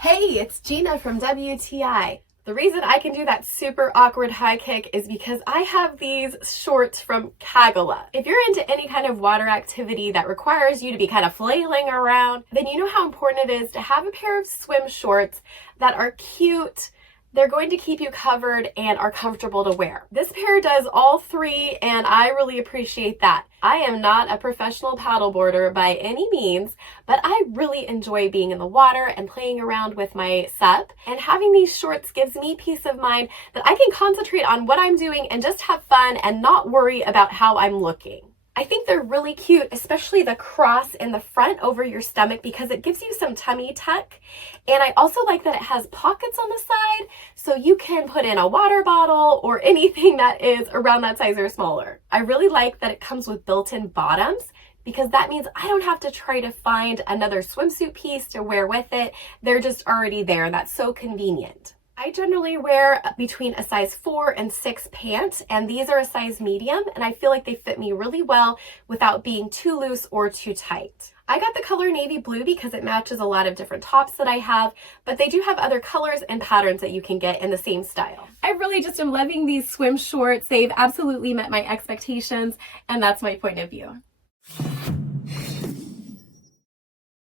Hey, it's Gina from WTI. The reason I can do that super awkward high kick is because I have these shorts from Cagola. If you're into any kind of water activity that requires you to be kind of flailing around, then you know how important it is to have a pair of swim shorts that are cute. They're going to keep you covered and are comfortable to wear. This pair does all three, and I really appreciate that. I am not a professional paddleboarder by any means, but I really enjoy being in the water and playing around with my sup. And having these shorts gives me peace of mind that I can concentrate on what I'm doing and just have fun and not worry about how I'm looking. I think they're really cute, especially the cross in the front over your stomach because it gives you some tummy tuck. And I also like that it has pockets on the side so you can put in a water bottle or anything that is around that size or smaller. I really like that it comes with built-in bottoms because that means I don't have to try to find another swimsuit piece to wear with it. They're just already there. That's so convenient. I generally wear between a size 4 and 6 pant, and these are a size medium, and I feel like they fit me really well without being too loose or too tight. I got the color navy blue because it matches a lot of different tops that I have, but they do have other colors and patterns that you can get in the same style. I really just am loving these swim shorts. They've absolutely met my expectations, and that's my point of view.